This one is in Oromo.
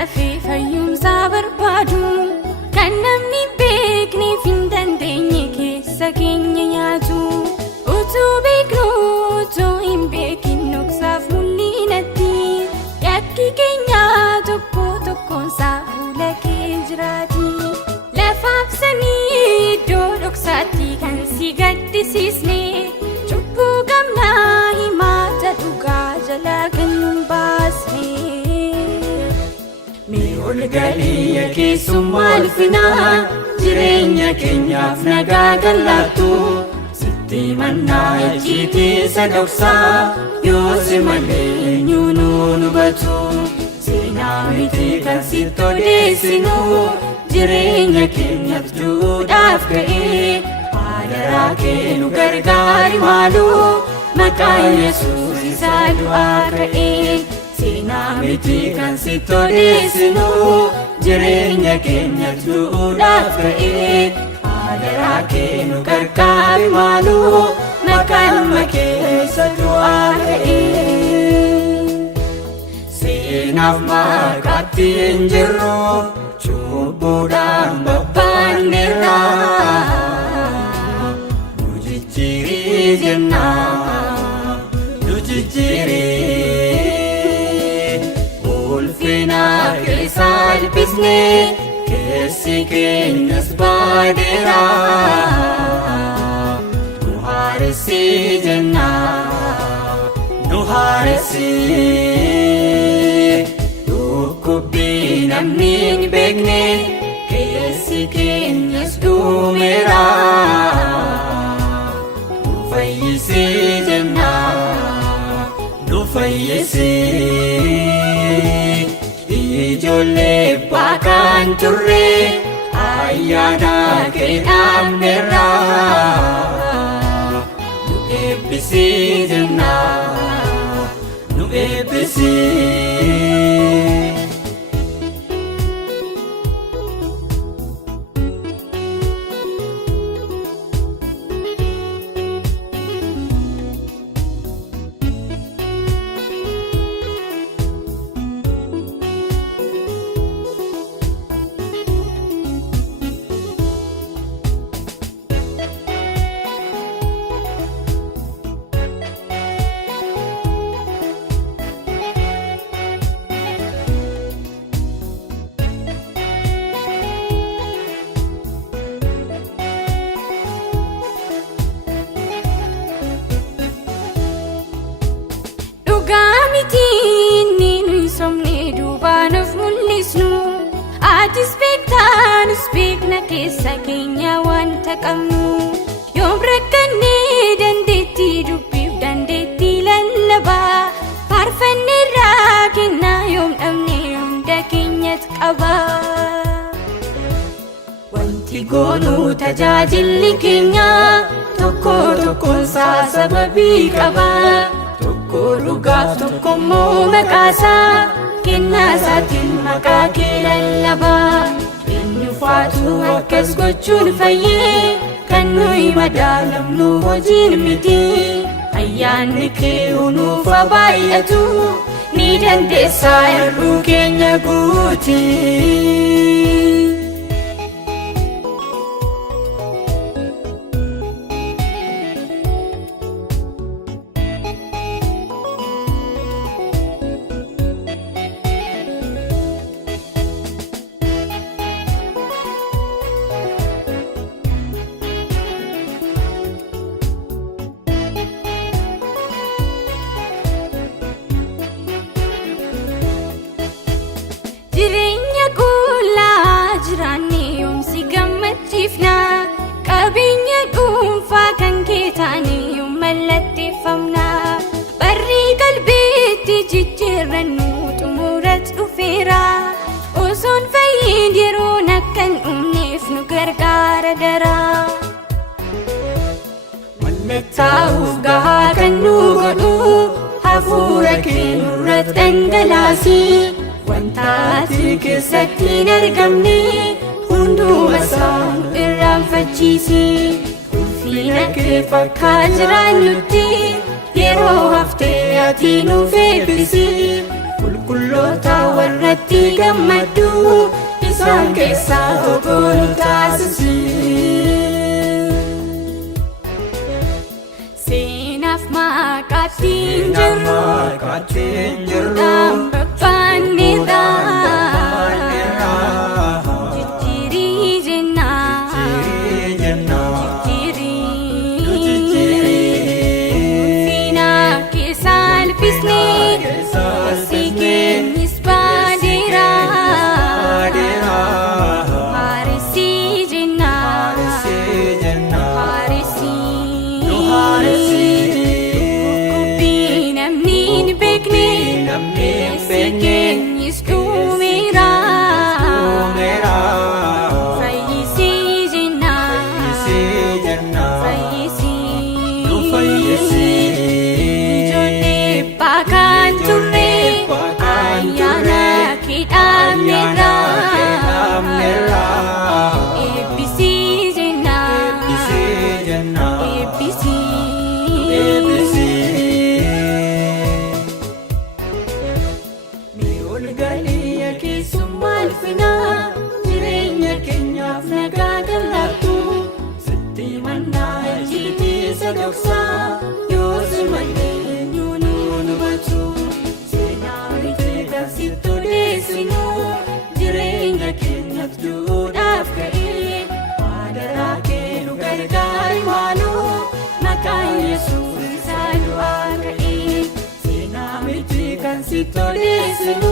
dafee fayyumsa barbaadu kan namni beekneef hin dandeenye keessa keenya nyaatu utuu beeknu utuu hin beekin dhoksaaf mul'inatti yakki keenya tokko tokkoonsaa fuula kee jiraati lafaaf samii iddoo dhoksaatti kan si gaddisiisne cubbuu qabnaa himaata dhugaa jalaa kan nun baasne ol galii keessummaa ulfinaa jireenya keenyaaf nagaa gallaattu sitti mannaa ejjiitii sadoksaa yoo si malee eenyuun hubatu seenaa miti kan sitti odeessinu jireenya keenyaaf duudhaaf ka'ee adaraa kee nu gargaari maaluu maqaan Yesuus isaa du'aa ka'ee seenaa miti kan sitti odeessinu jireenya keenyaaf duudhaaf ka'ee adaraa kee nu gargaari maaluu maqaan Yesuus du'aa ka'ee seenaaf maqaatti hin jirru cubbuudhaan babbaanneerra nu jijjiirii jenna nu jijjiirii salpisne keessi keenyas baadeera nu haaressi jenna nu haaressi dhukkubbii namni hin beekne keessi keenyas dhumeera nu fayyisi jenna nu fayyisi ijoollee baakaan turre ayyaana kee dhaabneerra nu eebbisi jenna nu eebbisi. Gaamitiin nu somne duubaanuuf mul'isnu atis beektaanus beekna keessa keenya wanta qabnu yoom rakkannee dandeettii dubbiif dandeettii lallabaa faarfanneerraa kennaa yoom dhabne hunda keenyat qaba wanti goonuu tajaajilli keenya tokko tokkoonsaa sababii qaba tokko dhugaaf tokkommoo maqaasaa kennaa isaatiin maqaa kee lallabaa eenyufaatu akkas gochuun fayyee kan nuyi madaalamnu hojiin miti ayyaanni kee nuuf baay'atu ni dandeessaa hir'uu keenya guuti. Jireenya qullaa jiraanne yoomsi gammachiifna qabeenya dhuunfaa kan kee taane yoom mallatteeffamna barri qalbiitti jijjiirrannu xumurat dhufeera osoon fayyiin yeroon akkan dhumneef nu gargaara daraa mallattaa'uuf gahaa kan nu godhu hafuura kee nurratti dhangalaasi wantaati keessatti hin argamne hunduma isaa irraanfachiisi ulfina kee fakkaa jiraannutti yeroo haftee ati nuuf eebbisi qulqulloota warratti gammadu isaan keessaa tokko nu taasisi. Seenaaf maqaatiin jirru dhaan babbaanneerra jijjiirii jennaa seenaa keessa alfisnee si keenyis baadeera haaresii jennaa dhukkubbii namni hin beekne si keenyis dhumeera fayyisii jennaa ijoollee baakaan turre ayyaana keedhaamneerra eebbisii jennaa Mee ol galii keessummaa ulfinaa jireenya keenyaaf nagaa gallaattu sitti mannaa ejjiitii sadoksaa yoo si malee eenyuu nu hubatu seenaa miti qabsitti odeessinu jireenya keenyaaf duudhaaf ka'ee waadaraa kee nu gargaari maaloo maqaan Yesuus isaa du'aa ka'ee seenaa miti kan sitti odeessinu